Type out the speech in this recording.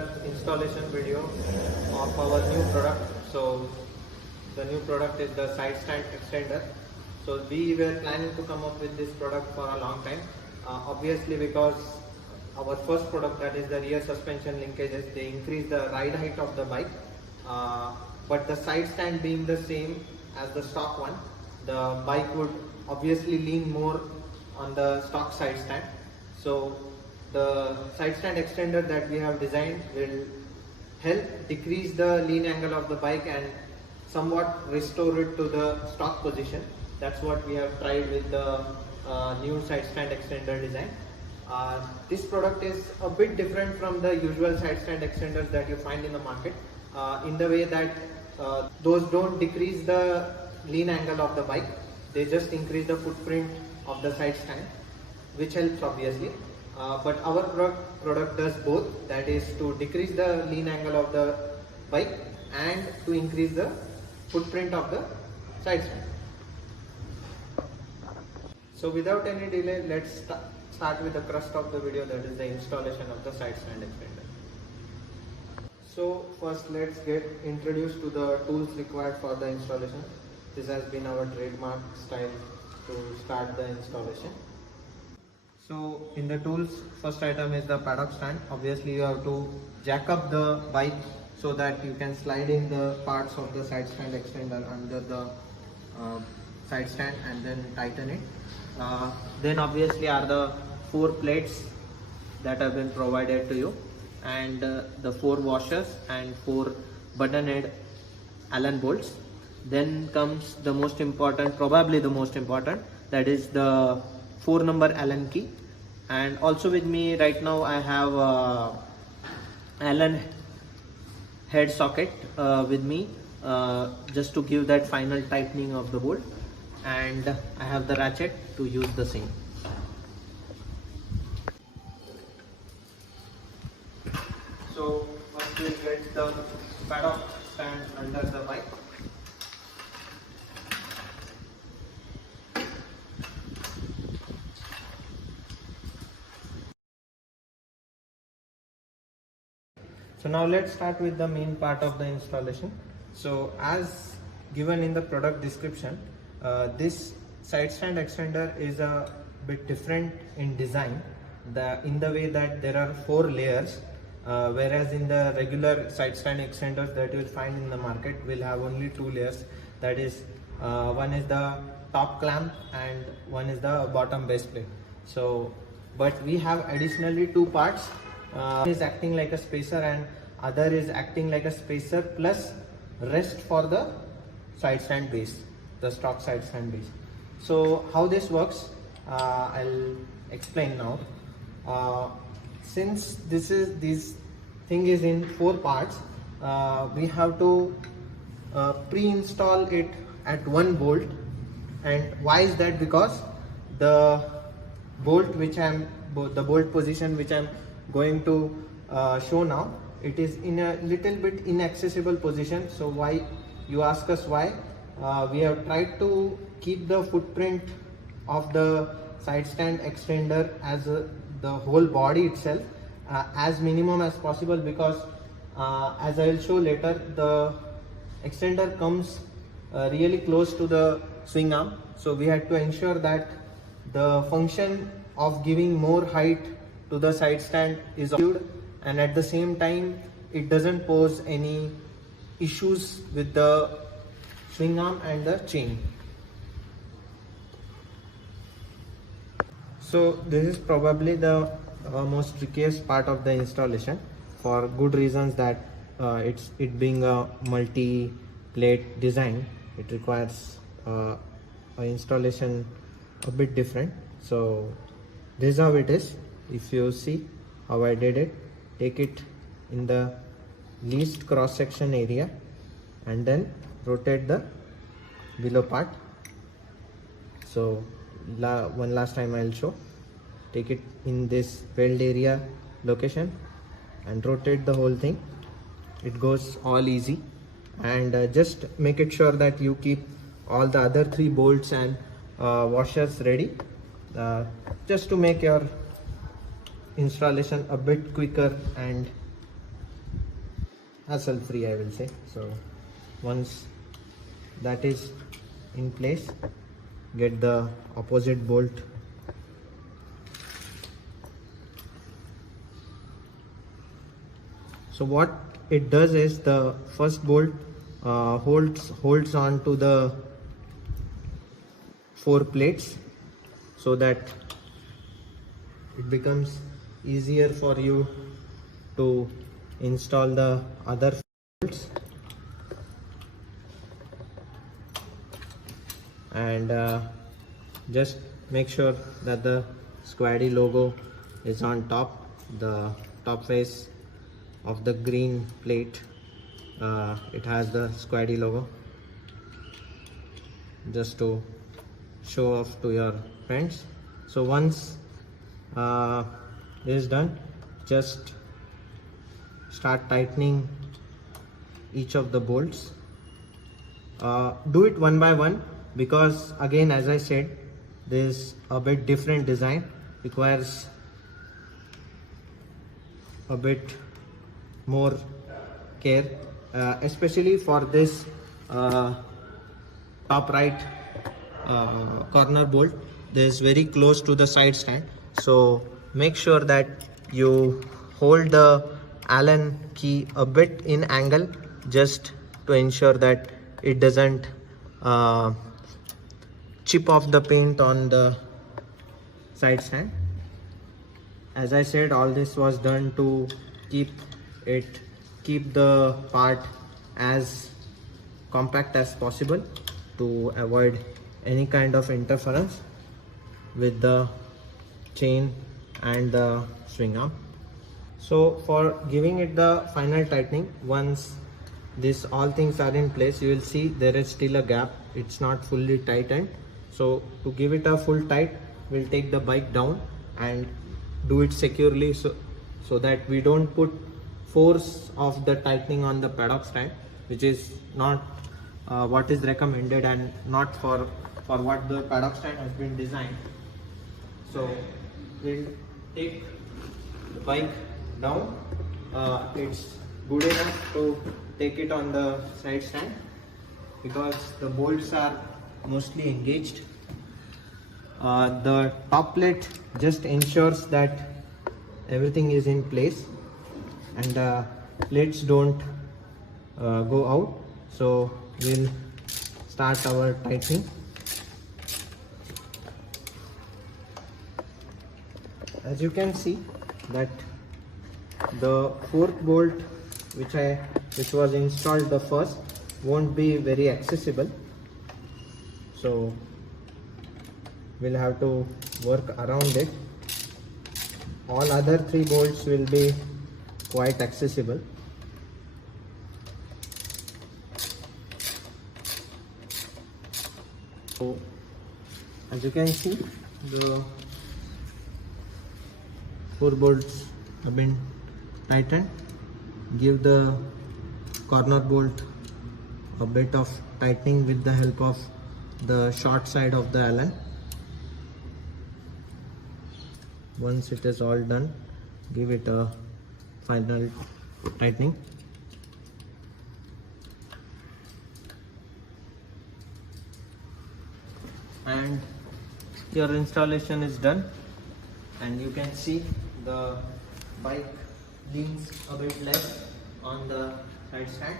another installation video of our new product. So the new product is the side stand extender. So we were planning to come up with this product for a long time. Obviously, because our first product, that is the rear suspension linkages, they increase the ride height of the bike, but the side stand being the same as the stock one, the bike would obviously lean more on the stock side stand. So the side stand extender that we have designed will help decrease the lean angle of the bike and somewhat restore it to the stock position. That's what we have tried with the new side stand extender design. This product is a bit different from the usual side stand extenders that you find in the market, in the way that those don't decrease the lean angle of the bike, they just increase the footprint of the side stand, which helps obviously. But our product does both, that is to decrease the lean angle of the bike and to increase the footprint of the side stand. So without any delay, let's start with the crust of the video, that is the installation of the side stand extender. So first let's get introduced to the tools required for the installation. This has been our trademark style to start the installation. So in the tools, first item is the paddock stand. Obviously you have to jack up the bike so that you can slide in the parts of the side stand extender under the side stand and then tighten it. Then obviously are the 4 plates that have been provided to you, and the 4 washers and 4 button head Allen bolts. Then comes the most important, probably the most important, that is the 4 number Allen key. And also with me right now I have Allen head socket with me, just to give that final tightening of the bolt, and I have the ratchet to use the same. So first we'll get the paddock stand under the bike. So now let's start with the main part of the installation. So as given in the product description, this side stand extender is a bit different in design, in the way that there are 4 layers, whereas in the regular side stand extenders that you will find in the market will have only 2 layers. That is, one is the top clamp and one is the bottom base plate. So but we have additionally 2 parts. One is acting like a spacer and other is acting like a spacer plus rest for the side stand base, the stock side stand base. So how this works, I'll explain now. Since this thing is in 4 parts, we have to pre-install it at 1 bolt. And why is that? Because the bolt position which I'm going to show now, it is in a little bit inaccessible position. So why, you ask us why? We have tried to keep the footprint of the side stand extender as the whole body itself as minimum as possible, because as I will show later, the extender comes really close to the swing arm. So we had to ensure that the function of giving more height to the side stand is achieved, and at the same time it doesn't pose any issues with the swing arm and the chain. So this is probably the most trickiest part of the installation, for good reasons, that it being a multi-plate design, it requires a installation a bit different. So this is how it is. If you see how I did it, take it in the least cross section area and then rotate the below part. So one last time I'll show. Take it in this weld area location and rotate the whole thing. It goes all easy, and just make it sure that you keep all the other 3 bolts and washers ready, just to make your installation a bit quicker and hassle free, I will say. So once that is in place, get the opposite bolt. So what it does is the first bolt holds on to the 4 plates, so that it becomes easier for you to install the other bolts. And just make sure that the Squaddy logo is on top, the top face of the green plate. It has the Squaddy logo, just to show off to your friends. So once this is done, just start tightening each of the bolts. Do it one by one, because again, as I said, this a bit different design, requires a bit more care, especially for this top right corner bolt. This is very close to the side stand, so make sure that you hold the Allen key a bit in angle, just to ensure that it doesn't chip off the paint on the side stand. As I said, all this was done to keep the part as compact as possible, to avoid any kind of interference with the chain and the swing arm. So for giving it the final tightening, once this all things are in place, you will see there is still a gap, it's not fully tightened. So to give it a full tight, we'll take the bike down and do it securely, so that we don't put force of the tightening on the paddock stand, which is not what is recommended and not for what the paddock stand has been designed. So we'll take the bike down. It's good enough to take it on the side stand, because the bolts are mostly engaged. The top plate just ensures that everything is in place and the plates don't go out. So we'll start our tightening. As you can see that the 4th bolt which was installed the first won't be very accessible, so we'll have to work around it. All other 3 bolts will be quite accessible. So as you can see, the 4 bolts have been tightened. Give the corner bolt a bit of tightening with the help of the short side of the Allen. Once it is all done, give it a final tightening. And your installation is done, and you can see the bike leans a bit less on the side stand.